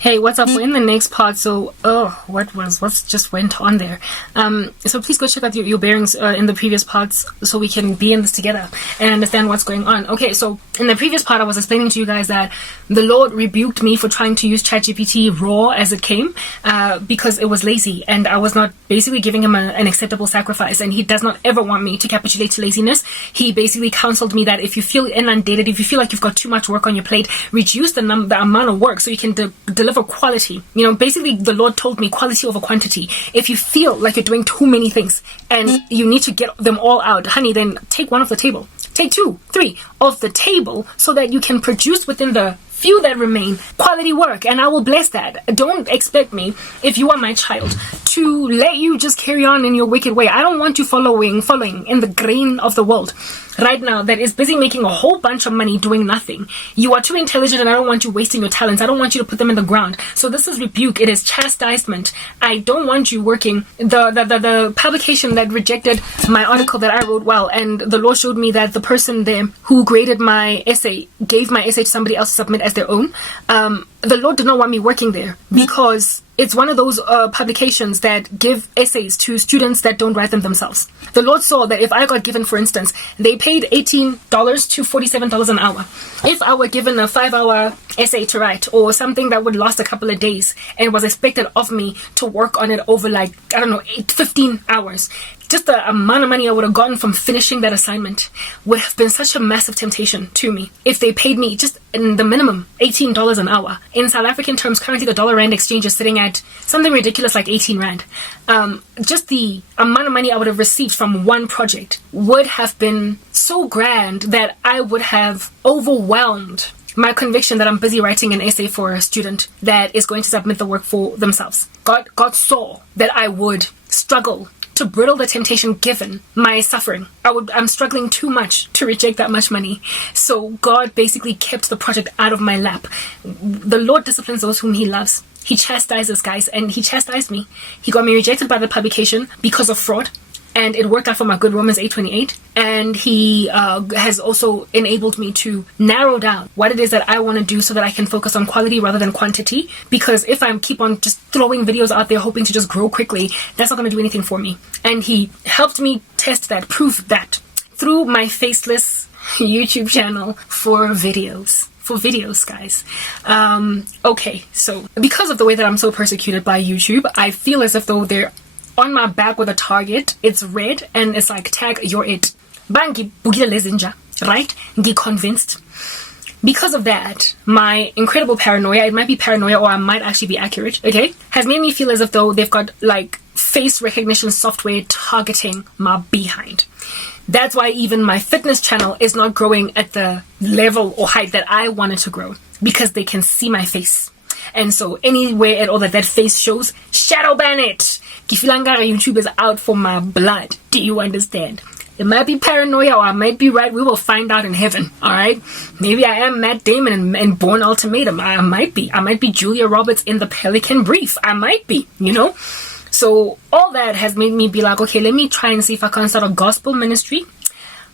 Hey, what's up? We're in the next part. So, what's just went on there? So please go check out your bearings in the previous parts so we can be in this together and understand what's going on. Okay, so in the previous part, I was explaining to you guys that the Lord rebuked me for trying to use ChatGPT raw as it came because it was lazy and I was not basically giving him an acceptable sacrifice. And he does not ever want me to capitulate to laziness. He basically counseled me that if you feel inundated, if you feel like you've got too much work on your plate, reduce the amount of work so you can deliver quality. You know, basically the Lord told me quality over quantity. If you feel like you're doing too many things and you need to get them all out, honey, then take one off the table. Take 2, 3 off the table so that you can produce within the few that remain quality work, and I will bless that. Don't expect me, if you are my child, to let you just carry on in your wicked way. I don't want you following in the grain of the world right now that is busy making a whole bunch of money doing nothing. You are too intelligent and I don't want you wasting your talents. I don't want you to put them in the ground. So this is rebuke. It is chastisement. I don't want you working. The publication that rejected my article that I wrote well, and the Lord showed me that the person there who graded my essay gave my essay to somebody else to submit as their own. The Lord did not want me working there because it's one of those publications that give essays to students that don't write them themselves. The Lord saw that if I got given, for instance, they paid $18 to $47 an hour. If I were given a 5-hour essay to write or something that would last a couple of days and was expected of me to work on it over 15 hours, just the amount of money I would have gotten from finishing that assignment would have been such a massive temptation to me if they paid me just in the minimum $18 an hour. In South African terms, currently the dollar-rand exchange is sitting at something ridiculous like 18 rand. Just the amount of money I would have received from one project would have been so grand that I would have overwhelmed my conviction that I'm busy writing an essay for a student that is going to submit the work for themselves. God saw that I would struggle to bridle the temptation given my suffering. I'm struggling too much to reject that much money. So God basically kept the project out of my lap. The Lord disciplines those whom he loves. He chastises, guys, and he chastised me. He got me rejected by the publication because of fraud. And it worked out for my good, Romans 8:28. And he has also enabled me to narrow down what it is that I want to do so that I can focus on quality rather than quantity. Because if I keep on just throwing videos out there hoping to just grow quickly, that's not going to do anything for me. And he helped me test that, prove that through my faceless YouTube channel for videos. Guys. Okay, so because of the way that I'm so persecuted by YouTube, I feel as if though they're on my back with a target. It's red and it's like, tag, you're it. Bangi bugile lezinja, right? Get convinced. Because of that, my incredible paranoia, it might be paranoia or I might actually be accurate, okay, has made me feel as if though they've got like face recognition software targeting my behind. That's why even my fitness channel is not growing at the level or height that I wanted to grow, because they can see my face. And so anywhere at all that face shows, shadow ban it. Kifilanga YouTube is out for my blood. Do you understand? It might be paranoia or I might be right. We will find out in heaven. Alright? Maybe I am Matt Damon and Born Ultimatum. I might be. I might be Julia Roberts in The Pelican Brief. I might be, you know? So all that has made me be like, okay, let me try and see if I can start a gospel ministry.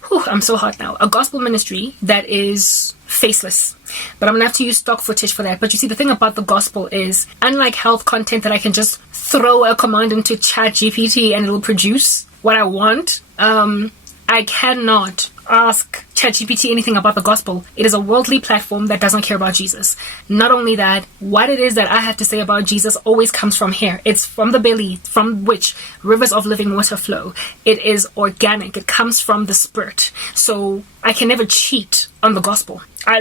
Whew, I'm so hot now. A gospel ministry that is faceless. But I'm going to have to use stock footage for that. But you see, the thing about the gospel is, unlike health content that I can just throw a command into ChatGPT and it'll produce what I want, I cannot ask ChatGPT anything about the gospel. It is a worldly platform that doesn't care about Jesus. Not only that, what it is that I have to say about Jesus always comes from here. It's from the belly from which rivers of living water flow. It is organic. It comes from the Spirit. So I can never cheat on the gospel. I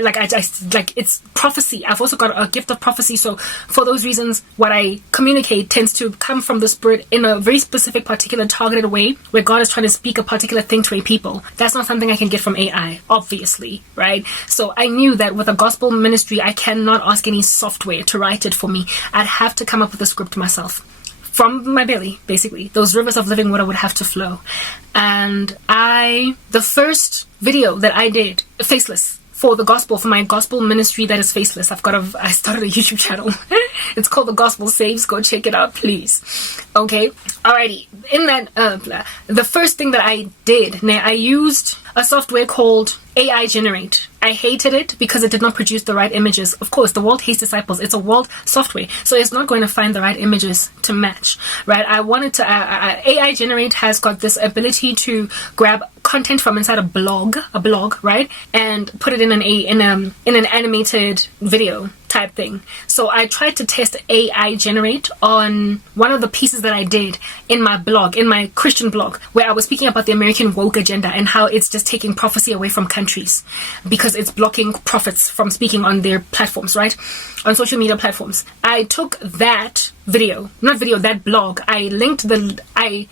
it's prophecy. I've also got a gift of prophecy. So for those reasons, what I communicate tends to come from the Spirit in a very specific, particular, targeted way where God is trying to speak a particular thing to a people. That's not something I can get from AI, obviously, right? So I knew that with a gospel ministry, I cannot ask any software to write it for me. I'd have to come up with a script myself. From my belly, basically. Those rivers of living water would have to flow. And the first video that I did, faceless, for the gospel, for my gospel ministry that is faceless. I started a YouTube channel. It's called The Gospel Saves. Go check it out, please. Okay. Alrighty. In that, the first thing that I did, I used a software called AI Generate. I hated it because it did not produce the right images. Of course, the world hates disciples. It's a world software, so it's not going to find the right images to match, right? I wanted to, AI Generate has got this ability to grab content from inside a blog, right? And put it in an animated video type thing. So I tried to test AI Generate on one of the pieces that I did in my blog, in my Christian blog, where I was speaking about the American woke agenda and how it's just taking prophecy away from countries because it's blocking prophets from speaking on their platforms, right? On social media platforms. I took that that blog. I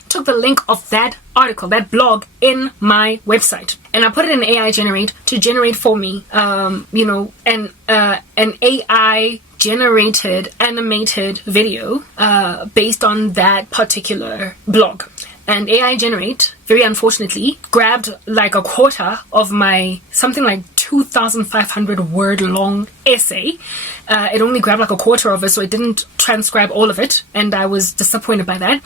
took the link of that article, that blog, in my website, and I put it in AI Generate to generate for me, an AI generated animated video based on that particular blog. And AI Generate, very unfortunately, grabbed like a quarter of my something like 2,500 word long essay. It only grabbed like a quarter of it, so it didn't transcribe all of it, and I was disappointed by that.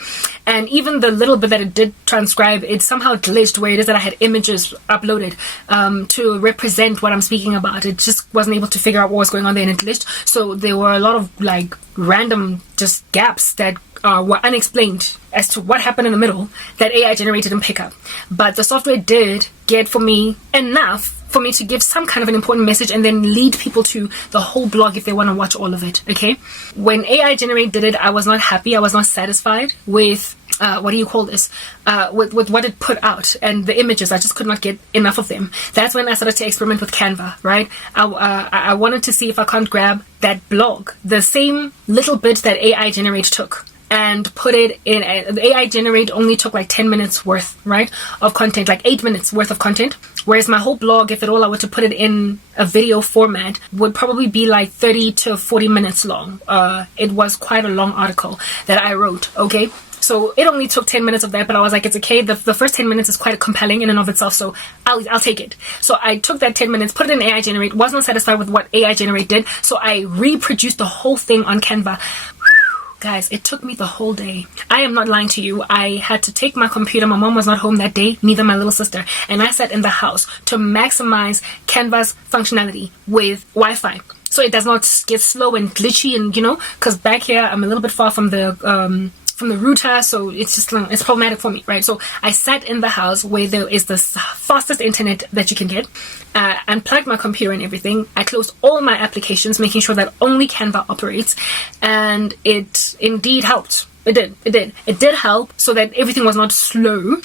And even the little bit that it did transcribe, it somehow glitched where it is that I had images uploaded to represent what I'm speaking about. It just wasn't able to figure out what was going on there, and it glitched. So there were a lot of like random just gaps that were unexplained as to what happened in the middle that AI generated and pick up. But the software did get for me enough for me to give some kind of an important message and then lead people to the whole blog if they want to watch all of it. Okay. When AI Generate did it, I was not happy. I was not satisfied with with what it put out and the images. I just could not get enough of them. That's when I started to experiment with Canva, right? I wanted to see if I can't grab that blog, the same little bit that AI Generate took, and put it in. The AI Generate only took like 10 minutes worth, right, of content, like 8 minutes worth of content. Whereas my whole blog, if at all I were to put it in a video format, would probably be like 30 to 40 minutes long. It was quite a long article that I wrote, okay? So it only took 10 minutes of that, but I was like, it's okay. The first 10 minutes is quite compelling in and of itself, so I'll take it. So I took that 10 minutes, put it in AI Generate, was not satisfied with what AI Generate did, so I reproduced the whole thing on Canva. Guys, it took me the whole day. I am not lying to you. I had to take my computer. My mom was not home that day, neither my little sister. And I sat in the house to maximize Canva's functionality with Wi-Fi, so it does not get slow and glitchy, and because back here I'm a little bit far from the router, so it's problematic for me, right? So I sat in the house where there is the fastest internet that you can get, unplugged my computer and everything. I closed all my applications, making sure that only Canva operates, and it indeed helped. It did help so that everything was not slow.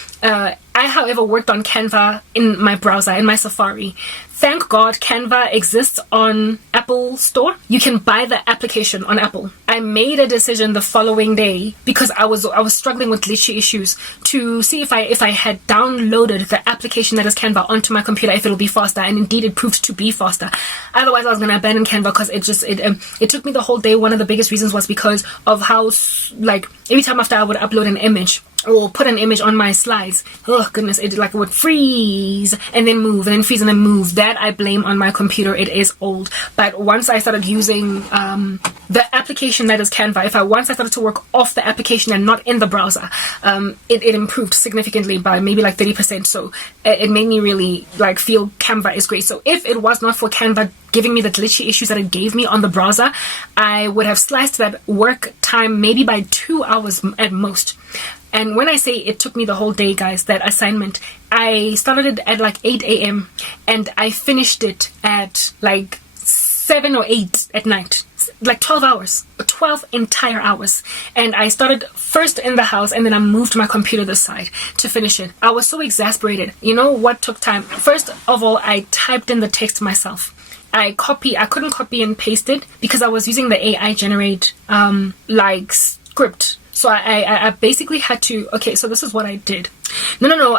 I, however, worked on Canva in my browser, in my Safari. Thank God Canva exists on Apple Store. You can buy the application on Apple. I made a decision the following day because I was struggling with glitchy issues to see if I had downloaded the application that is Canva onto my computer, if it'll be faster, and indeed it proved to be faster. Otherwise, I was going to abandon Canva because it took me the whole day. One of the biggest reasons was because of how, like, every time after I would upload an image or put an image on my slides, oh goodness, it would freeze and then move and then freeze and then move. That I blame on my computer. It is old. But once I started using the application that is Canva, once I started to work off the application and not in the browser, it improved significantly by maybe like 30%. So it made me really like feel Canva is great. So if it was not for Canva giving me the glitchy issues that it gave me on the browser, I would have sliced that work time maybe by 2 hours at most. And when I say it took me the whole day, guys, that assignment, I started it at like 8 a.m. and I finished it at like 7 or 8 at night. Like 12 hours, 12 entire hours. And I started first in the house and then I moved my computer this side to finish it. I was so exasperated. You know what took time? First of all, I typed in the text myself. I couldn't copy and paste it because I was using the AI Generate script. So I basically had to, okay, so this is what I did. No,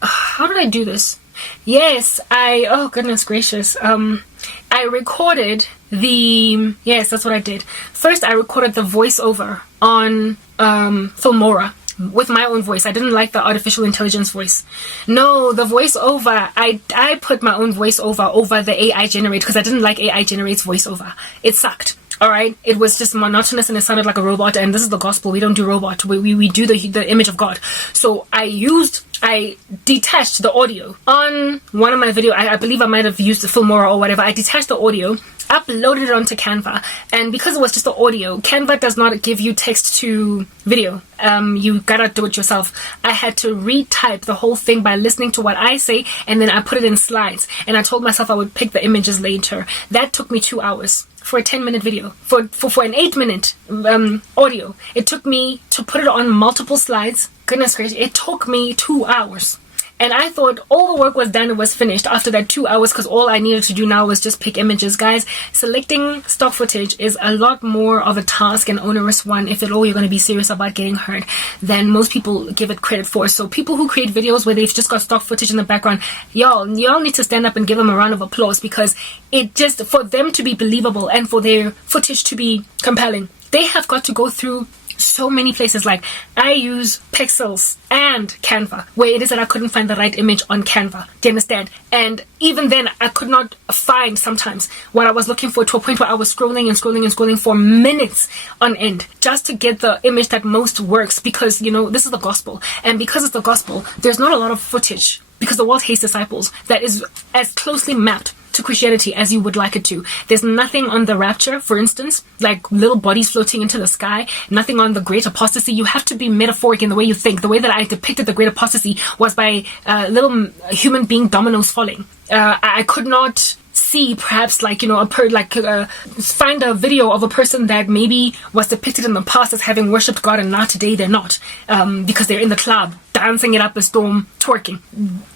how did I do this? Yes, oh goodness gracious. I recorded yes, that's what I did. First, I recorded the voiceover on Filmora. with my own voice. I didn't like the artificial intelligence voice. No, the voiceover, I put my own voiceover over the AI generated because I didn't like AI generates voiceover. It sucked. All right, it was just monotonous and it sounded like a robot. And this is the gospel. We don't do robot. We do the image of God. So I detached the audio on one of my videos. I believe I might have used the Filmora or whatever. I detached the audio, uploaded it onto Canva, and because it was just the audio, Canva does not give you text to video. You gotta do it yourself. I had to retype the whole thing by listening to what I say, and then I put it in slides, and I told myself I would pick the images later. That took me 2 hours for a 10-minute video. For an 8-minute audio, it took me to put it on multiple slides. Goodness gracious, it took me 2 hours. And I thought all the work was done, it was finished after that 2 hours, because all I needed to do now was just pick images. Guys, selecting stock footage is a lot more of a task and onerous one, if at all you're going to be serious about getting heard, than most people give it credit for. So people who create videos where they've just got stock footage in the background, y'all need to stand up and give them a round of applause, because it just, for them to be believable and for their footage to be compelling, they have got to go through so many places. Like, I use Pixels and Canva, where it is that I couldn't find the right image on Canva. Do you understand? And even then, I could not find sometimes what I was looking for, to a point where I was scrolling for minutes on end just to get the image that most works, because, this is the gospel. And because it's the gospel, there's not a lot of footage, because the world hates disciples, that is as closely mapped to Christianity as you would like it to. There's nothing on the rapture, for instance, like little bodies floating into the sky, nothing on the great apostasy. You have to be metaphoric in the way you think. The way that I depicted the great apostasy was by little human being dominoes falling. I could not see perhaps find a video of a person that maybe was depicted in the past as having worshipped God, and now today they're not, because they're in the club dancing it up a storm, twerking,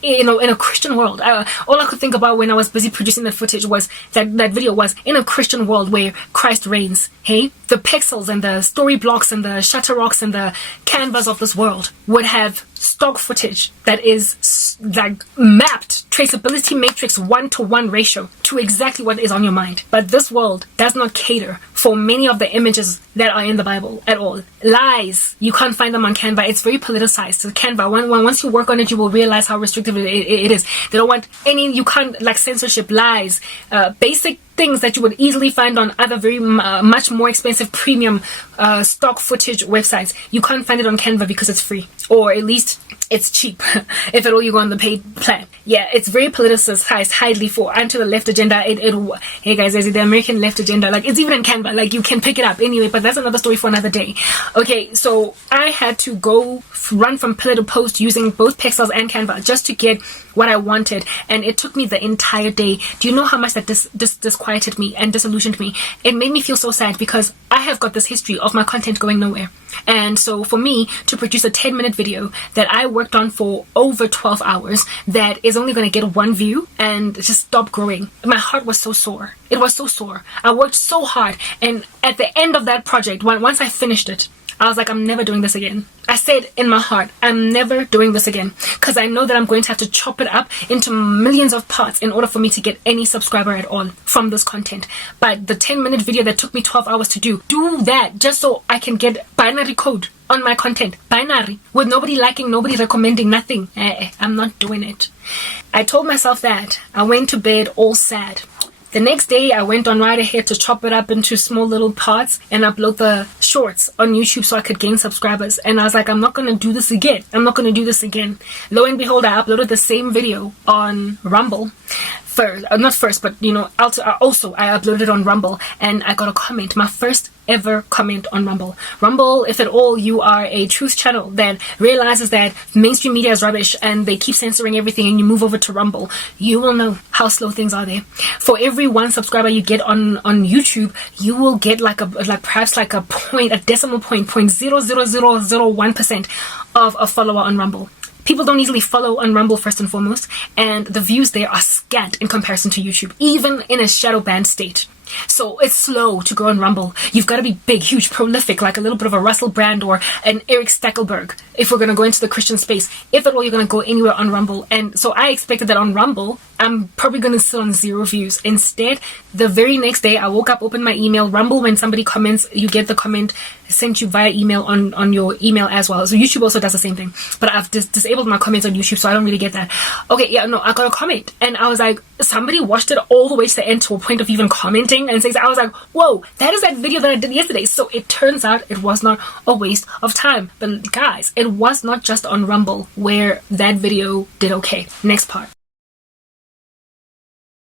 in a Christian world. All I could think about when I was busy producing that footage was that video was in a Christian world where Christ reigns. Hey, the pixels and the story blocks and the Shutterrocks and the canvas of this world would have stock footage that is like mapped, traceability matrix 1-to-1 ratio to exactly what is on your mind. But this world does not cater for many of the images that are in the Bible at all. Lies, you can't find them on Canva. It's very politicized. So Canva, once you work on it, you will realize how restrictive it is. They don't want any, you can't, like, censorship, lies, basic things that you would easily find on other very much more expensive premium stock footage websites. You can't find it on Canva because it's free, or at least it's cheap if at all you go on the paid plan. Yeah, it's very politicized, highly for anti-left agenda. Hey guys, there's the American left agenda. Like, it's even in Canva. Like, you can pick it up anyway, but that's another story for another day. Okay, so I had to go run from pillar to post using both Pixels and Canva just to get what I wanted, and it took me the entire day. Do you know how much that disquieted me and disillusioned me? It made me feel so sad, because I have got this history of my content going nowhere. And so for me to produce a 10-minute video that I worked on for over 12 hours that is only going to get one view and just stop growing, my heart was so sore. It was so sore. I worked so hard, and at the end of that project, once I finished it, I was like, I'm never doing this again. I said in my heart, I'm never doing this again, because I know that I'm going to have to chop it up into millions of parts in order for me to get any subscriber at all from this content. But the 10-minute video that took me 12 hours to do that just so I can get binary code on my content. Binary. With nobody liking, nobody recommending, nothing. I'm not doing it. I told myself that. I went to bed all sad. The next day, I went on right ahead to chop it up into small little parts and upload the shorts on YouTube so I could gain subscribers. And I was like, I'm not going to do this again. Lo and behold, I uploaded the same video on Rumble. Not first, but also I uploaded it on Rumble, and I got a comment, my first ever comment on Rumble. Rumble, if at all you are a truth channel that realizes that mainstream media is rubbish and they keep censoring everything, and you move over to Rumble, you will know how slow things are there. For every 1 subscriber you get on YouTube, you will get perhaps a decimal point, 0.00001% of a follower on Rumble. People don't easily follow on Rumble, first and foremost, and the views there are scant in comparison to YouTube, even in a shadow banned state. So it's slow to grow on Rumble. You've got to be big, huge, prolific, like a little bit of a Russell Brand or an Eric Stackelberg, if we're going to go into the Christian space, if at all you're going to go anywhere on Rumble. And so I expected that on Rumble, I'm probably going to sit on 0 views. Instead, the very next day, I woke up, opened my email. Rumble, when somebody comments, you get the comment sent you via email on your email as well. So YouTube also does the same thing. But I've disabled my comments on YouTube, so I don't really get that. Okay, yeah, no, I got a comment. And I was like, somebody watched it all the way to the end to a point of even commenting and saying, I was like, whoa, that is that video that I did yesterday. So it turns out it was not a waste of time. But guys, it was not just on Rumble where that video did okay. Next part.